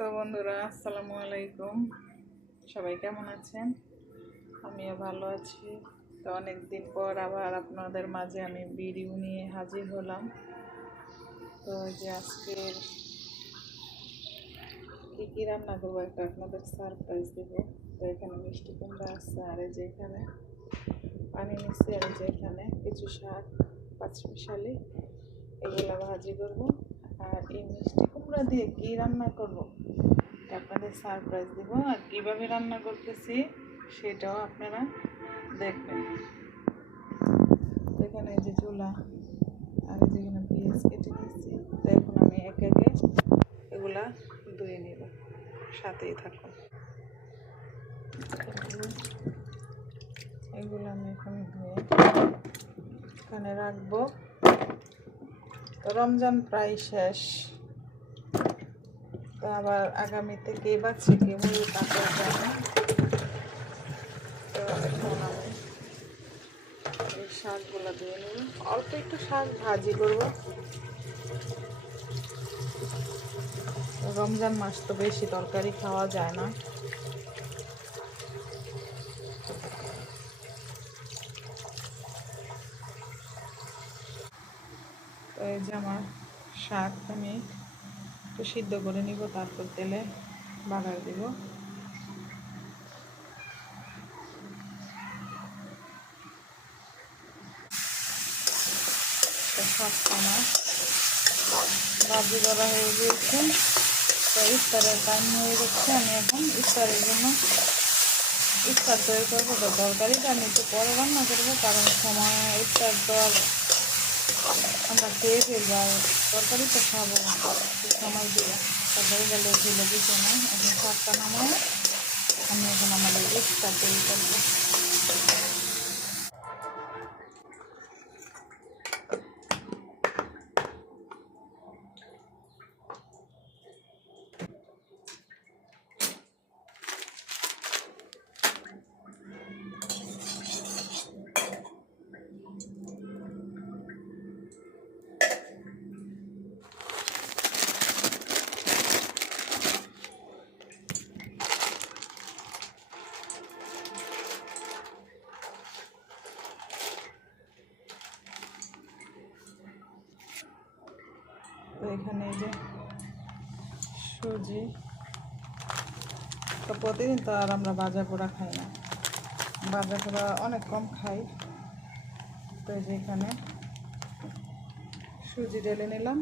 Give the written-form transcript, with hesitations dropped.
তো বন্ধুরা, আসসালামু আলাইকুম। সবাই কেমন আছেন? আমিও ভালো আছি। তো অনেক দিন পর আবার আপনাদের মাঝে আমি ভিডিও নিয়ে হাজির হলাম। তো যে আজকের কী রান্না করবো একটা আপনাদের সারপ্রাইজ দেবো। তো এখানে মিষ্টি কুমড়া আছে, আর এই যে এখানে পানি নিচ্ছি, আর এই যে এখানে কিছু শাক পাঁচমিশালি এগুলো ভাজি করবো। আর এই মিষ্টি কুমড়া দিয়ে কী রান্না করবো আপনাদের সারপ্রাইজ দিব, আর কীভাবে রান্না করতেছি সেটাও আপনারা দেখবেন। এখানে এই যে চুলা, আর এই যেখানে পেঁয়াজ কেটে নিয়েছি। তো এখন আমি একে একে এগুলা ধুয়ে নেব, সাথেই থাকুন। এগুলো আমি এখন ধুয়ে এখানে রাখবো। রমজান প্রায় শেষ, তো আবার আগামীতে কে বাচ্চা কে মুড়ি কাটা যায় না। তো এখন আমি এই শাকগুলো দিয়ে নেব, অল্প একটু শাক ভাজি করব। রমজান মাস তো বেশি তরকারি খাওয়া যায় না। তো এই যে আমার শাক আমি একটু সিদ্ধ করে নিব, তারপর তেলে বাগার দিব। শাকটা আমার ভাজি করা হয়ে গিয়েছে। তো ইফতারের টাইম হয়ে যাচ্ছে, আমি এখন ইফতারের জন্য ইফতার তৈরি করবো। তো তরকারিটা আমি একটু পরে রান্না করবো, কারণ সময় ইফতার তো আর আমরা খেয়ে ফেলবো, আর তরকারিটা খাবো সময় দিয়ে তারপরে গেলে ফেলে দিতে না। এখন শাকটা নামায় আমি এখন আমাদের ইফতার তৈরি করবো। তো এখানে এই যে সুজি, তো প্রতিদিন তো আর আমরা ভাজা পোড়া খাই না, ভাজা পোড়া অনেক কম খাই। তো এই যে এখানে সুজি ঢেলে নিলাম।